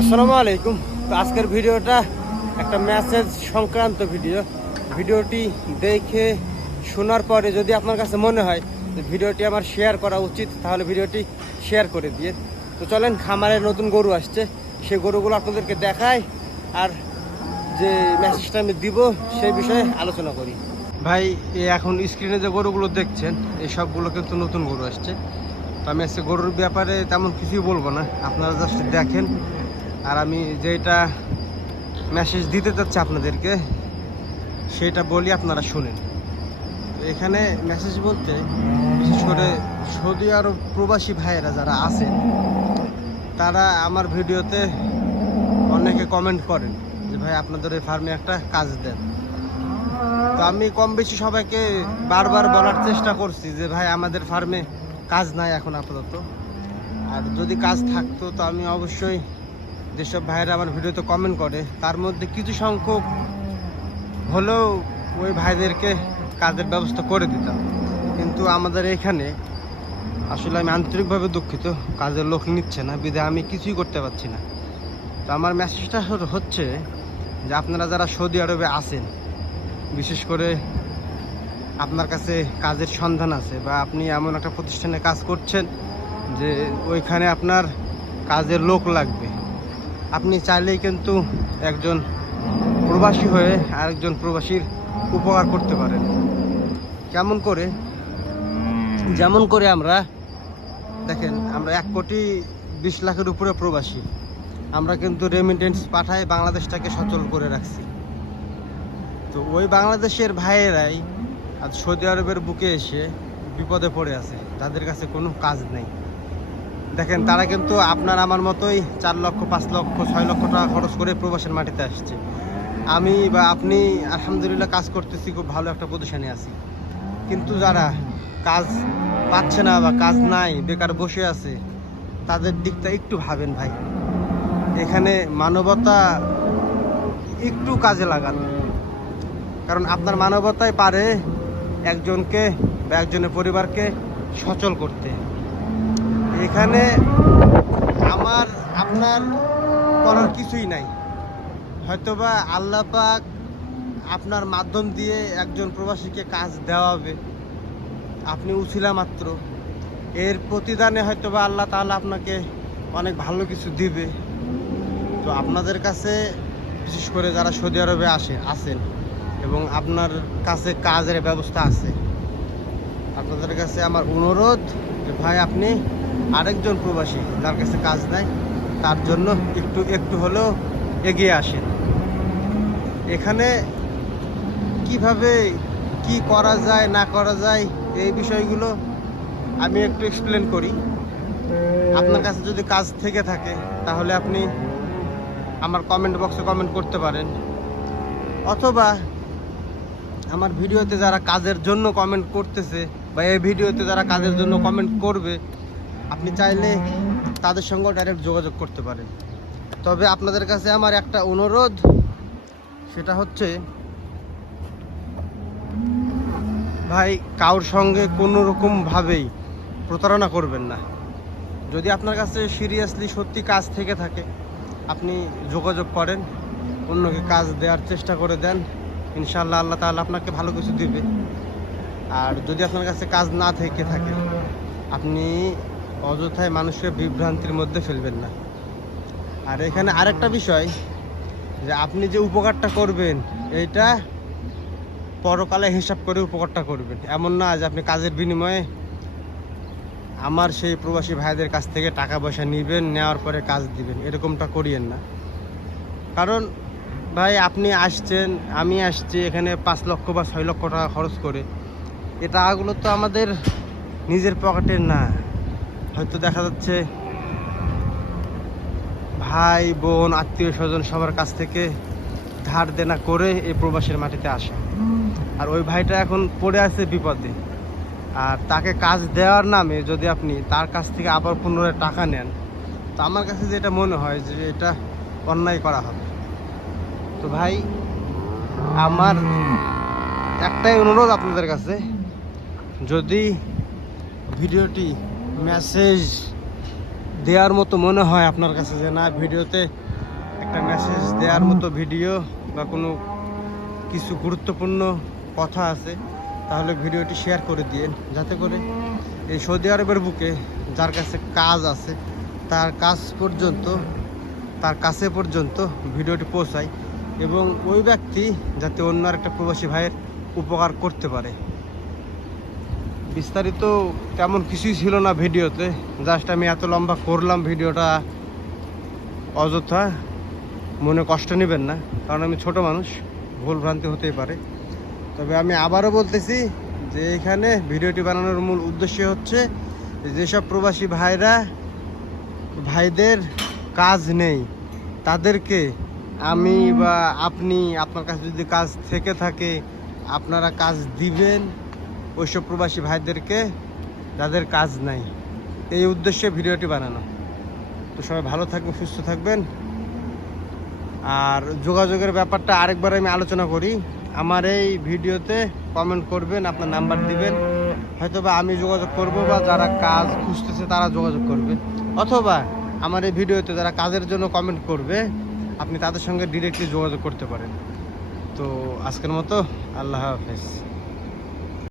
আসসালামু আলাইকুম। আজকের ভিডিওটা একটা মেসেজ সংক্রান্ত ভিডিও ভিডিওটি দেখে শোনার পরে যদি আপনার কাছে মনে হয় যে ভিডিওটি আমার শেয়ার করা উচিত, তাহলে ভিডিওটি শেয়ার করে দিয়ে। তো চলেন খামারের নতুন গরু আসছে। সেই গরুগুলো আপনাদেরকে দেখায় আর যে মেসেজটা আমি দিব সেই বিষয়ে আলোচনা করি। ভাই এখন স্ক্রিনে যে গরুগুলো দেখছেন, এই সবগুলো কিন্তু নতুন গরু আসছে। তো আমি আজকে গরুর ব্যাপারে তেমন কিছুই বলব না। আপনারা জাস্ট দেখেন। আর আমি যেটা মেসেজ দিতে চাচ্ছি আপনাদেরকে, সেটা বলি আপনারা শুনেন। এখানে মেসেজ বলতে, বিশেষ করে সৌদি আরব প্রবাসী ভাইয়েরা যারা আছেন, তারা আমার ভিডিওতে অনেকে কমেন্ট করেন যে, ভাই, আপনাদের এই ফার্মে একটা কাজ দেন। তো আমি কম বেশি সবাইকে বারবার বলার চেষ্টা করছি যে, ভাই, আমাদের ফার্মে কাজ নাই এখন আপাতত। আর যদি কাজ থাকতো, তো আমি অবশ্যই যেসব ভাইয়েরা আমার ভিডিওতে কমেন্ট করে, তার মধ্যে কিছু সংখ্যক হলেও ওই ভাইদেরকে কাজের ব্যবস্থা করে দিতাম। কিন্তু আমাদের এখানে আসলে আমি আন্তরিকভাবে দুঃখিত, কাজের লোক নিচ্ছে না, বিধে আমি কিছুই করতে পারছি না। তো আমার মেসেজটা হচ্ছে যে আপনারা যারা সৌদি আরবে আছেন, বিশেষ করে আপনার কাছে কাজের সন্ধান আছে বা আপনি এমন একটা প্রতিষ্ঠানে কাজ করছেন যে ওইখানে আপনার কাজের লোক লাগবে আপনি চাইলেই কিন্তু একজন প্রবাসী হয়ে আরেকজন প্রবাসীর উপকার করতে পারেন। কেমন করে? যেমন করে আমরা দেখেন আমরা এক কোটি বিশ লাখের উপরে প্রবাসী। আমরা কিন্তু রেমিটেন্স পাঠাই বাংলাদেশটাকে সচল করে রাখছি। তো ওই বাংলাদেশের ভাইয়েরাই আজ সৌদি আরবের বুকে এসে বিপদে পড়ে আছে। তাদের কাছে কোনো কাজ নেই। দেখেন, তারা কিন্তু আপনার আমার মতোই চার লক্ষ, পাঁচ লক্ষ, ছয় লক্ষ টাকা খরচ করে প্রবাসের মাটিতে আসছে। আমি বা আপনি, আলহামদুলিল্লাহ, কাজ করতেছি, খুব ভালো একটা পজিশনে আছি। কিন্তু যারা কাজ পাচ্ছে না বা কাজ নাই, বেকার বসে আছে, তাদের দিকটা একটু ভাবেন ভাই। এখানে মানবতা একটু কাজে লাগান। কারণ আপনার মানবতাই পারে একজনকে বা একজনের পরিবারকে সচল করতে। এখানে আমার, আপনার করার কিছুই নাই। হয়তোবা আল্লাহ পাক আপনার মাধ্যম দিয়ে একজন প্রবাসীকে কাজ দেওয়া হবে আপনি উছিলা মাত্র। এর প্রতিদানে হয়তোবা আল্লাহ তাআলা আপনাকে অনেক ভালো কিছু দিবে। তো আপনাদের কাছে, বিশেষ করে যারা সৌদি আরবে আসে আসেন এবং আপনার কাছে কাজের ব্যবস্থা আছে, আপনাদের কাছে আমার অনুরোধ যে ভাই, আপনি আরেকজন প্রবাসী, যার কাছে কাজ নাই, তার জন্য একটু একটু হলেও এগিয়ে আসেন এখানে কীভাবে, কি করা যায়, না করা যায়, এই বিষয়গুলো আমি একটু এক্সপ্লেন করি। আপনার কাছে যদি কাজ থেকে থাকে, তাহলে আপনি আমার কমেন্ট বক্সে কমেন্ট করতে পারেন। অথবা আমার ভিডিওতে যারা কাজের জন্য কমেন্ট করতেছে, বা এই ভিডিওতে যারা কাজের জন্য কমেন্ট করবে আপনি চাইলে তাদের সঙ্গেও ডাইরেক্ট যোগাযোগ করতে পারেন। তবে আপনাদের কাছে আমার একটা অনুরোধ, সেটা হচ্ছে, ভাই কারোর সঙ্গে কোনো রকমভাবেই প্রতারণা করবেন না। যদি আপনার কাছে সিরিয়াসলি সত্যি কাজ থেকে থাকে, আপনি যোগাযোগ করেন, অন্যকে কাজ দেওয়ার চেষ্টা করে দেন ইনশাল্লাহ আল্লাহ তাআলা আপনাকে ভালো কিছু দিবে। আর যদি আপনার কাছে কাজ না থেকে থাকে, আপনি অযথায় মানুষকে বিভ্রান্তির মধ্যে ফেলবেন না। আর এখানে আরেকটা বিষয়, যে আপনি যে উপকারটা করবেন এইটা পরকালে হিসাব করে উপকারটা করবেন। এমন না যে আপনি কাজের বিনিময়ে আমার সেই প্রবাসী ভাইদের কাছ থেকে টাকা পয়সা নেবেন, নেওয়ার পরে কাজ দিবেন। এরকমটা করিয়েন না। কারণ, ভাই, আপনি আসছেন, আমি আসছি, এখানে পাঁচ লক্ষ বা ছয় লক্ষ টাকা খরচ করে। এ টাকাগুলো তো আমাদের নিজের পকেটের না। হয়তো দেখা যাচ্ছে ভাই, বোন, আত্মীয় স্বজন সবার কাছ থেকে ধার দেনা করে এই প্রবাসের মাটিতে আসে। আর ওই ভাইটা এখন পড়ে আছে বিপদে। আর তাকে কাজ দেওয়ার নামে যদি আপনি তার কাছ থেকে আবার পুনরায় টাকা নেন, তো আমার কাছে যেটা মনে হয় যে এটা অন্যায় করা হবে। তো ভাই, আমার একটাই অনুরোধ আপনাদের কাছে, যদি ভিডিওটি মেসেজ দেওয়ার মতো মনে হয় আপনার কাছে যে না, ভিডিওতে একটা মেসেজ দেওয়ার মতো ভিডিও বা কোনো কিছু গুরুত্বপূর্ণ কথা আছে, তাহলে ভিডিওটি শেয়ার করে দিয়ে, যাতে করে এই সৌদি আরবের বুকে যার কাছে কাজ আছে, তার কাজ পর্যন্ত, তার কাছে পর্যন্ত ভিডিওটি পৌঁছায় এবং ওই ব্যক্তি যাতে অন্য একটা প্রবাসী ভাইয়ের উপকার করতে পারে। বিস্তারিত তেমন কিছুই ছিল না ভিডিওতে। জাস্ট আমি এত লম্বা করলাম ভিডিওটা অযথা মনে কষ্ট নেবেন না কারণ আমি ছোট মানুষ ভুল ভ্রান্তি হতেই পারে। তবে আমি আবারও বলতেছি যে এখানে ভিডিওটি বানানোর মূল উদ্দেশ্য হচ্ছে যেসব প্রবাসী ভাইরা ভাইদের কাজ নেই তাদেরকে আমি বা আপনি আপনার কাছে যদি কাজ থেকে থাকে আপনারা কাজ দিবেন ওইসব প্রবাসী ভাইদেরকে যাদের কাজ নাই, এই উদ্দেশ্যে ভিডিওটি বানানো। তো সবাই ভালো থাকবেন, সুস্থ থাকবেন। আর যোগাযোগের ব্যাপারটা আরেকবার আমি আলোচনা করি। আমার এই ভিডিওতে কমেন্ট করবেন, আপনার নাম্বার দিবেন। হয়তো বা আমি যোগাযোগ করব বা যারা কাজ খুঁজতেছে তারা যোগাযোগ করবে। অথবা আমার এই ভিডিওতে যারা কাজের জন্য কমেন্ট করবে, আপনি তাদের সঙ্গে ডিরেক্টলি যোগাযোগ করতে পারেন। তো আজকের মতো আল্লাহ হাফেজ।